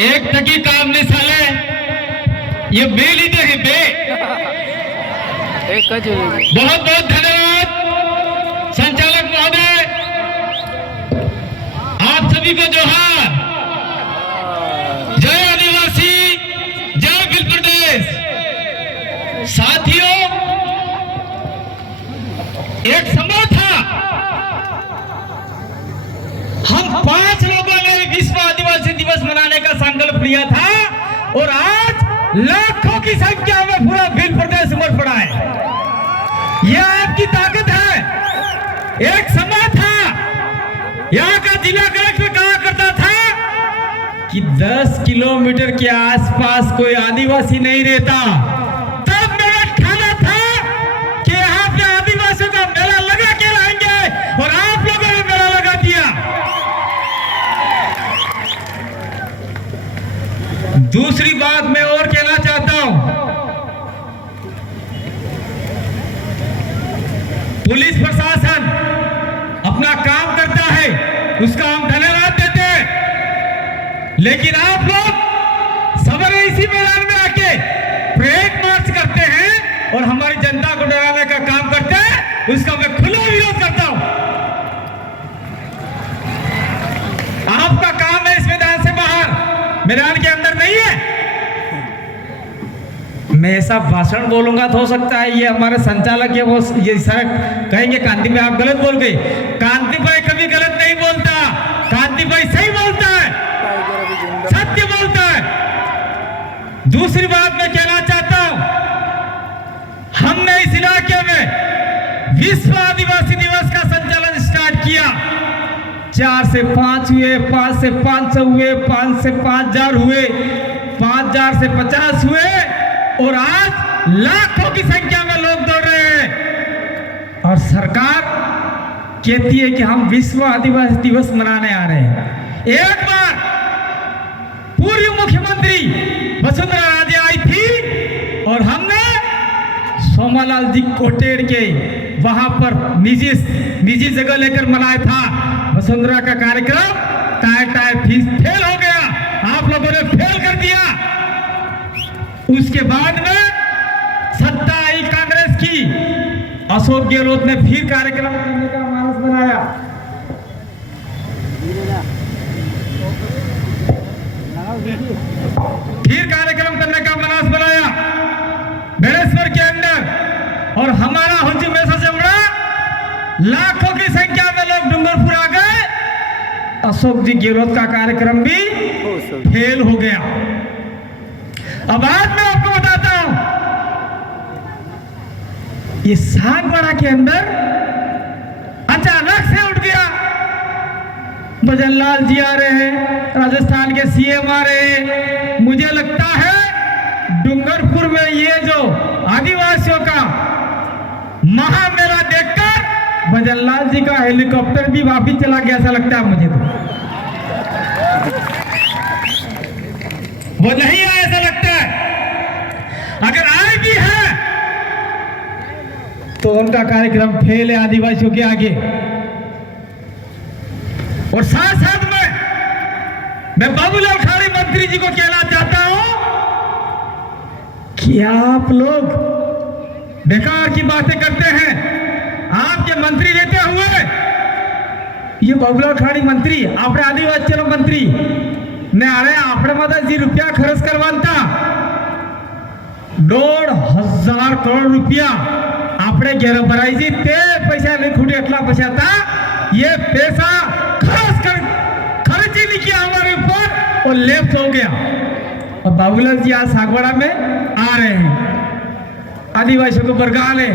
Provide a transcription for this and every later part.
एक टकी काम नहीं साले, ये बेल ही दे बे। बहुत बहुत धन्यवाद संचालक महोदय, आप सभी को जोहार। जय आदिवासी, जय बिल प्रदेश। साथियों, एक समय था हम 5 लोगों ने विश्व आदिवासी दिवस मनाने का संकल्प लिया था और आज लाखों की संख्या में पूरा बिल प्रदेश उमड़ पड़ा है। यह आपकी ताकत है। एक समय था यहाँ का जिला कलेक्टर कहा करता था कि 10 किलोमीटर के आसपास कोई आदिवासी नहीं रहता। तब मेरा ठाना था कि यहाँ पे आदिवासियों का मेला लगा के रहेंगे और आप लोगों ने मेला लगा दिया। दूसरी बात मैं और कहना चाहता हूं, पुलिस प्रशासन अपना काम करता है, उसका हम धन्यवाद देते हैं, लेकिन आप लोग सवेरे इसी मैदान में आके परेड मार्च करते हैं और हमारी जनता को डराने का काम करते हैं, उसका मैं खुला विरोध करता हूं। आपका काम है इस मैदान से बाहर, मैदान के अंदर नहीं है। मैं ऐसा भाषण बोलूंगा तो हो सकता है ये हमारे संचालक है वो ये सर कहेंगे कांति भाई आप गलत बोल गए। कांति भाई कभी गलत नहीं बोलता, कांति भाई सही बोलता है, सत्य बोलता है। दूसरी बात मैं कहना चाहता हूं, हमने इस इलाके में विश्व आदिवासी दिवस का संचालन स्टार्ट किया। 4 से 5 हुए, 5 से 500 हुए, 5 से 5000 हुए, 5000 से 50 हुए और आज लाखों की संख्या में लोग दौड़ रहे हैं। और सरकार कहती है कि हम विश्व आदिवासी दिवस मनाने आ रहे हैं। एक बार पूर्व मुख्यमंत्री वसुंधरा राजे आई थी और हमने सोमालाल जी कोटेर के वहां पर निजी जगह लेकर मनाया था। वसुंधरा का कार्यक्रम टायर फीस फेल हो गया, आप लोगों ने फेल कर दिया। उसके बाद में सत्ता आई कांग्रेस की, अशोक गहलोत ने फिर कार्यक्रम करने का मानस बनाया। फिर कार्यक्रम करने का मानस बनाया बेलेश्वर के अंदर और हमारा हुजूम में सबसे बड़ा लाखों की संख्या में लोग डूंगरपुर आ गए। अशोक जी गहलोत का कार्यक्रम भी फेल हो गया। अब आज मैं आपको बताता हूं, ये सागवाड़ा के अंदर अचानक से उठ गया। भजनलाल जी आ रहे हैं, राजस्थान के सीएम आ रहे हैं। मुझे लगता है डूंगरपुर में ये जो आदिवासियों का महामेला देखकर भजनलाल जी का हेलीकॉप्टर भी वापिस चला गया, ऐसा लगता है मुझे। तो वो नहीं आया ऐसा लगता है। अगर आए भी है तो उनका कार्यक्रम फेल है आदिवासियों के आगे। और साथ साथ में मैं बाबूलाल खाड़ी मंत्री जी को कहना चाहता हूं कि आप लोग बेकार की बातें करते हैं। आपके मंत्री रहते हुए ये बाबूलाल खाड़ी मंत्री अपने आदिवासी मंत्री ने अरे આપણે માતાજી રૂપિયા ખર્ચ કરવાના 1,500 કરોડ રૂપિયા આપણે ઘેર ભરાઈ છે તે પૈસા નહીં ખૂટે એટલા પૈસા હતા। ये पैसा खर्च ही नहीं किया हमारे ऊपर और लेफ्ट हो गया। और बाबूलाल जी आज सागवाड़ा में आ रहे हैं, आदिवासियों को बरगाने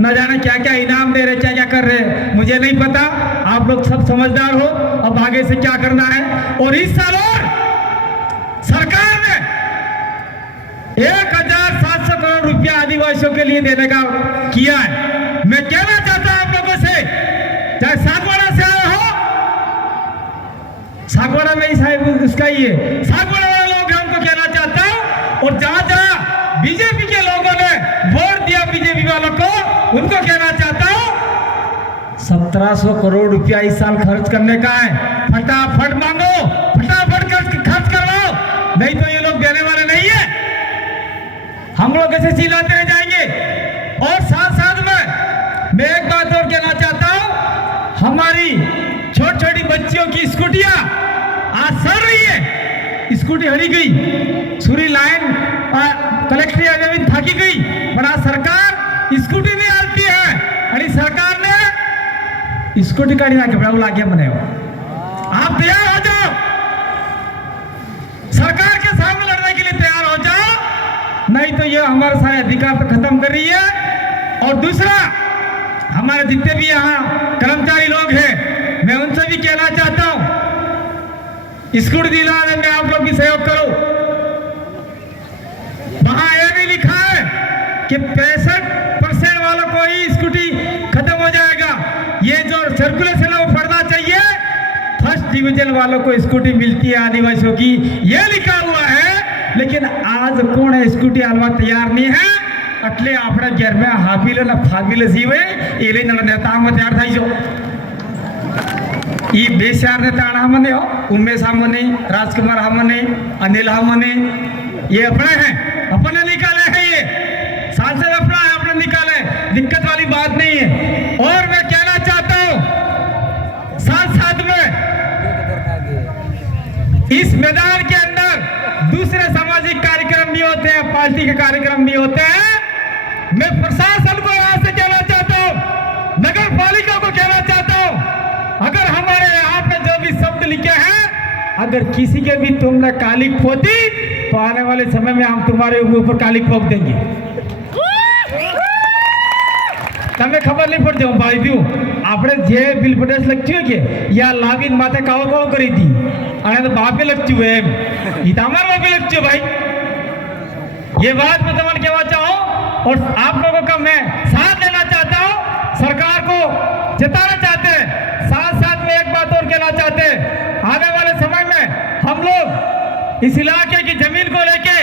न जाने क्या क्या इनाम दे रहे, क्या क्या कर रहे, मुझे नहीं पता। आप लोग सब समझदार हो, अब आगे से क्या करना है। और इस साल और सरकार ने 1,700 करोड़ रुपया आदिवासियों के लिए देने का किया है। मैं कहना चाहता हूं आप लोगों से, चाहे सागवाड़ा से आए हो, सागवाड़ा में ही साहब उसका ही है, सागवाड़ा वाले लोग हैं उनको कहना चाहता हूं। और जहां जहां बीजेपी के लोगों ने वोट दिया बीजेपी वालों को, उनको कहना चाहता हूं 1700 करोड़ रुपया इस साल खर्च करने का है। फटाफट मांगो, फटाफट खर्च करवाओ। ऐसे चिल्लाते रह जाएंगे। और साथ साथ में मैं एक बात और कहना चाहता हूं, हमारी छोटी छोटी बच्चियों की स्कूटियां आज सड़ रही है। स्कूटी हरी गई, सूरी लाइन कलेक्टर जमीन थाकी गई, पर आज सरकार स्कूटी नहीं आती है। और सरकार ने स्कूटी गाड़ी ना के लागे मने आप तैयार हो जाओ, सरकार के सामने लड़ने के लिए तैयार हो जाओ, नहीं तो ये हमारे सारे अधिकार तो खत्म कर रही है। और दूसरा, हमारे जितने भी यहाँ कर्मचारी लोग हैं, मैं उनसे भी कहना चाहता हूं, स्कूटी दिलाने में आप लोग भी सहयोग करो। वहां यह नहीं लिखा है कि 65% वालों को ही स्कूटी खत्म हो जाएगा। ये जो सर्कुलेशन है वो पढ़ना चाहिए, फर्स्ट डिवीजन वालों को स्कूटी मिलती है आदिवासियों की, ये लिखा हुआ है। लेकिन आज कौन है स्कूटी हलवा तैयार नहीं है, એટલે આપણા ઘેર में હાબીલ અને ફાબીલ જીવે એ લઈને નેતામાં તૈયાર થઈ જો। ई बेचार नेता हमने हो, उमेश हमने, राजकुमार हमने, अनिल हमने, ये अपने हैं, अपने निकाले हैं, ये सांसद अपना है, अपने निकाले, दिक्कत वाली बात नहीं है। और मैं कहना चाहता हूं साथ साथ में इस मैदान के अंदर दूसरे सामाजिक कार्यक्रम भी होते हैं, पार्टी के कार्यक्रम भी होते हैं। मैं प्रशासन को यहां से कहना चाहता हूं, नगर पालिका को कहना चाहता हूं, अगर हमारे यहाँ पे जो भी शब्द लिखे हैं, अगर किसी के भी तुमने कालिक पोती तो आने वाले समय में हम तुम्हारे ऊपर कालिक पोक देंगे। तमें खबर नहीं पड़ती हूँ भाई दू આપણે જે બિલ પટેલ લખ્યું કે યા લાવીન માથે કાવો કાવો કરી દી અને તો બાપે લખ્યું એમ ઈ તમાર બાપે લખ્યું भाई। ये बात मैं तुम्हें कहना चाहूँ और आप लोगों का मैं साथ लेना चाहता हूँ, सरकार को जिताना चाहते हैं। साथ साथ में एक बात और कहना चाहते हैं, आने वाले समय में हम लोग इस इलाके की जमीन को लेके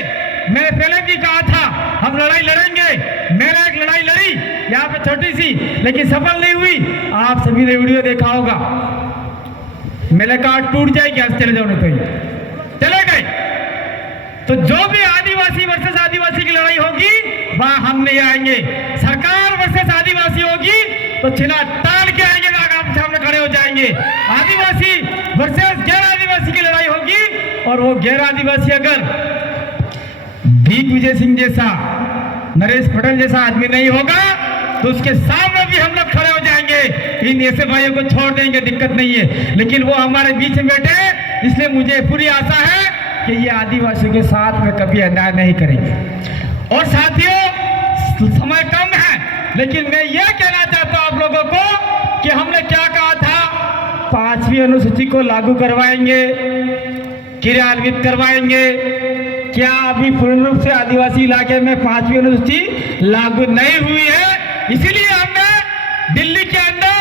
मैंने पहले भी कहा था हम लड़ाई लड़ेंगे। मैंने एक लड़ाई लड़ी यहाँ पे छोटी सी, लेकिन सफल नहीं हुई। आप सभी ने वीडियो देखा होगा, मैंने कहा टूट जाएगी, आज चले जाओ नहीं तो ये चले गए। तो जो भी आदिवासी वर्सेस आदिवासी की लड़ाई होगी वहां हम नहीं आएंगे। सरकार वर्सेस आदिवासी होगी तो छिना तान के आएंगे, आप सामने खड़े हो जाएंगे। आदिवासी वर्सेस गैर आदिवासी की लड़ाई होगी और वो गैर आदिवासी अगर दिग्विजय सिंह जैसा, नरेश पटेल जैसा आदमी नहीं होगा तो उसके सामने भी हम लोग खड़े हो जाएंगे। इन ऐसे भाइयों को छोड़ देंगे, दिक्कत नहीं है। लेकिन वो हमारे बीच में बैठे, इसलिए मुझे पूरी आशा है कि ये आदिवासियों के साथ में कभी अन्याय नहीं करेंगे। और साथियों, समय कम है, लेकिन मैं ये कहना चाहता हूं आप लोगों को कि हमने क्या कहा था, 5वीं अनुसूची को लागू करवाएंगे, क्रियान्वित करवाएंगे। क्या अभी पूर्ण रूप से आदिवासी इलाके में 5वीं अनुसूची लागू नहीं हुई है? इसीलिए हमने दिल्ली के अंदर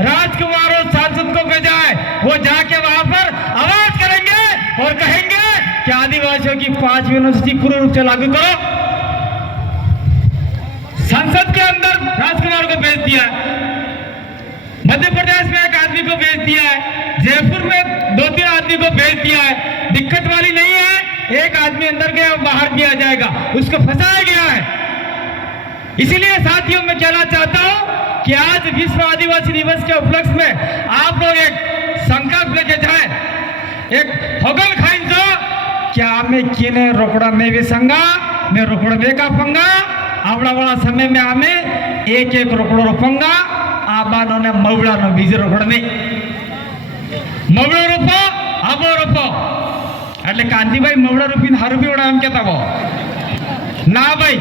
राजकुमार और सांसद को भेजा है, वो जाके वहां पर आवाज करेंगे और कहेंगे कि आदिवासियों की 5वीं अनुसूची पूर्ण रूप से लागू करो। संसद के अंदर राजकुमार को भेज दिया, मध्य प्रदेश में एक आदमी को भेज दिया है, जयपुर में 2-3 आदमी को भेज दिया है। दिक्कत वाली नहीं है, एक आदमी अंदर गया बाहर भी आ जाएगा, उसको फंसाया गया है। इसीलिए साथियों मैं कहना चाहता हूं कि आज विश्व आदिवासी दिवस के उपलक्ष्य में आप लोग एक संकल्प लेके जाए, एक होगल खाइन जो क्या हमें किने रोकड़ा नहीं बेसंगा, मैं रोकड़ा बेका पंगा, आवड़ा वाला समय में हमें एक रोकड़ो रोपंगा, आबानो ने मवड़ा नो बीज रोकड़ में मवड़ो रोपो, आबो रोपो। એટલે કાંતિભાઈ મવડા રૂપીને હારું પીવડા એમ કહેતા હો ના ભાઈ,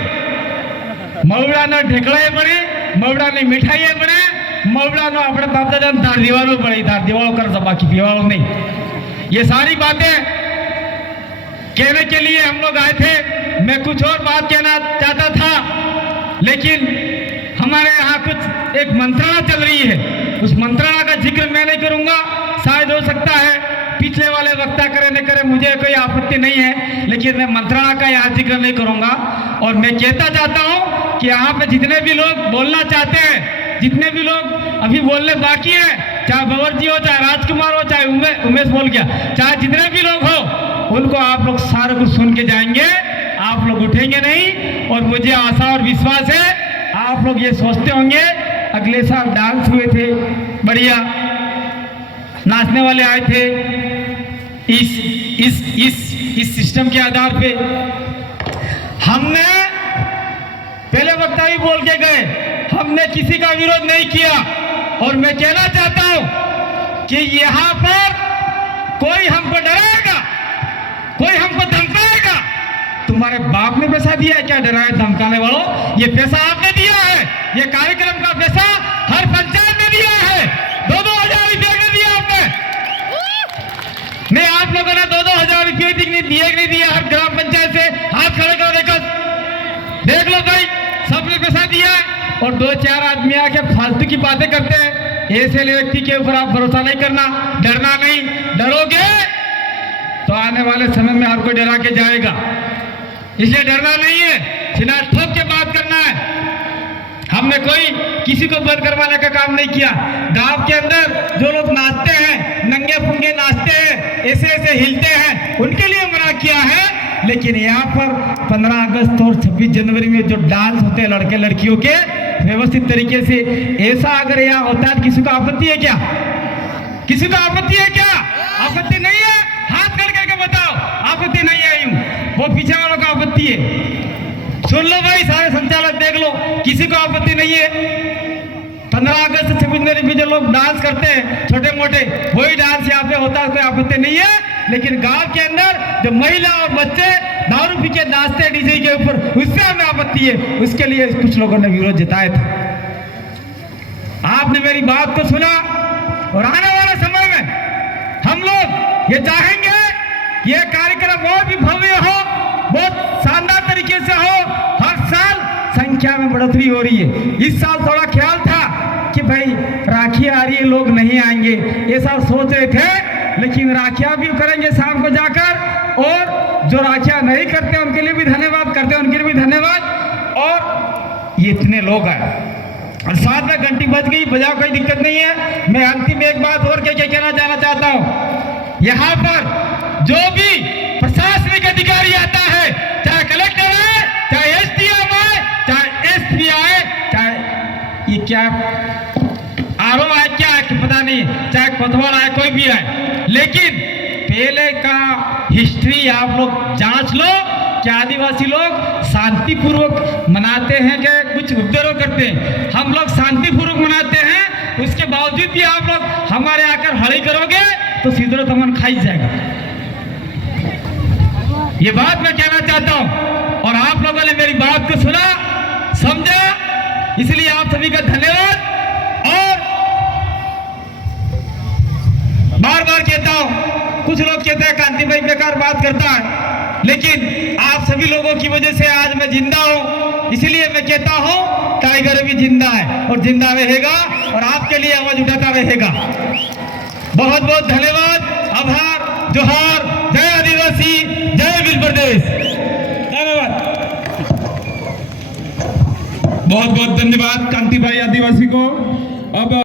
મવડાના ઢેકળાએ મળે, મવડાની મીઠાઈએ મળે, મવડાનો આપણે બાપ દાદાને ધાર દિવાળો પડે, ધાર દિવાળો કરજો, બાકી પીવાળો नहीं। ये सारी बातें कहने के लिए हम लोग आए थे। मैं कुछ और बात कहना चाहता था, लेकिन हमारे यहाँ कुछ एक मंत्रणा चल रही है, उस मंत्रणा का जिक्र मैं नहीं करूंगा। शायद हो सकता है पिछले वाले वक्ता करे न करे, मुझे कोई आपत्ति नहीं है, लेकिन मैं मंत्रणा का यहाँ जिक्र नहीं करूंगा। और मैं कहता चाहता हूँ कि यहाँ पे जितने भी लोग बोलना चाहते हैं, जितने भी लोग अभी बोलने बाकी है, चाहे भंवर जी हो, चाहे राजकुमार हो, चाहे उमेश बोल गया, चाहे जितने भी लोग हो, उनको आप लोग सारे कुछ सुन के जाएंगे। आप लोग उठेंगे नहीं। और मुझे आशा और विश्वास है आप लोग ये सोचते होंगे अगले साल डांस हुए थे, बढ़िया नाचने वाले आए थे, इस सिस्टम के आधार पे हमने पहले वक्ता भी बोल के गए, हमने किसी का विरोध नहीं किया। और मैं कहना चाहता हूं कि यहां पर कोई हमको डराएगा, कोई हमको धमकाएगा, तुम्हारे बाप ने पैसा दिया है क्या डराए धमकाने वालों? ये पैसा आपने दिया है, ये कार्यक्रम का पैसा हर पंचायत ने दिया है, 2-2 हजार रुपये ने दिया आपने। नहीं, आप लोगों ने 2-2 हजार रुपये दिए कि नहीं दिया? हर ग्राम पंचायत से हाथ खड़े कर देकर देख लो भाई, सबने पैसा दिया है। और 2-4 आदमी आके फालतू की बातें करते हैं, ऐसे व्यक्ति के ऊपर आप भरोसा नहीं करना, डरना नहीं। डरोगे तो आने वाले समय में हर कोई डरा के जाएगा, इसलिए डरना नहीं है, सीना ठोक के बात करना है। हमने कोई किसी को बंद करवाने का काम नहीं किया। गांव के अंदर जो लोग नाचते हैं, नंगे पुंगे नाचते हैं, ऐसे ऐसे हिलते हैं, उनके लिए मना किया है। लेकिन यहाँ पर 15 अगस्त और 26 जनवरी में जो डांस होते हैं लड़के लड़कियों के व्यवस्थित तरीके से, ऐसा अगर यहाँ होता है, किसी को आपत्ति है क्या? किसी को आपत्ति है क्या? आपत्ति नहीं है? हाथ खड़े करके बताओ, आपत्ति नहीं है। यूं वो पीछे वालों का आपत्ति है। सुन लो भाई, सारे संचालक देख लो, किसी को आपत्ति नहीं है। 15 अगस्त 26 जनवरी में जो लोग डांस करते हैं छोटे मोटे, वही डांस यहाँ पे होता है, कोई आपत्ति नहीं है। लेकिन गांव के अंदर जो महिला और बच्चे दारू पी के नाचते डीजे के ऊपर, उससे हमें आपत्ति है। उसके लिए कुछ लोगों ने विरोध जताया था। आपने मेरी बात को सुना और आने वाले समय में हम लोग ये चाहेंगे कि यह कार्यक्रम और भी भव्य हो, बहुत शानदार तरीके से हो। हर साल संख्या में बढ़ोतरी हो रही है। इस साल थोड़ा ख्याल था कि भाई राखी आ रही है, लोग नहीं आएंगे, ऐसा सोच रहे थे। लेकिन राखियां भी करेंगे शाम को जाकर, और जो राखियां नहीं करते उनके लिए भी धन्यवाद, करते हैं उनके लिए भी धन्यवाद। और ये इतने लोग आए और साथ में घंटी बज गई, बजाओ, कोई दिक्कत नहीं है। मैं अंतिम एक बात और क्या कहना चाहता हूँ, यहाँ पर जो भी प्रशासनिक अधिकारी आता है, चाहे कलेक्टर है, चाहे एसडीएम है, चाहे एसपी आए, चाहे ये क्या आरओ आए, क्या है कि पता नहीं, चाहे कोतवाल आए, कोई भी आए, लेकिन पहले का हिस्ट्री आप लोग जांच लो कि आदिवासी लोग शांतिपूर्वक मनाते हैं कि कुछ उपद्रव करते हैं। हम लोग शांतिपूर्वक मनाते हैं, उसके बावजूद भी आप लोग हमारे आकर हड़ी करोगे तो सीधे तमन खाई जाएगा। ये बात मैं कहना चाहता हूं और आप लोगों ने मेरी बात को सुना, समझा, इसलिए आप सभी का धन्यवाद। और बार बार कहता हूं, कुछ लोग कहते हैं कांति भाई बेकार बात करता है, लेकिन आप सभी लोगों की वजह से आज मैं जिंदा हूं। इसलिए मैं कहता हूं टाइगर भी जिंदा है और जिंदा रहेगा और आपके लिए आवाज उठाता रहेगा। बहुत बहुत धन्यवाद, आभार, जोहार, जय आदिवासी, जय बिल प्रदेश। धन्यवाद, बहुत बहुत धन्यवाद कांति भाई आदिवासी को। अब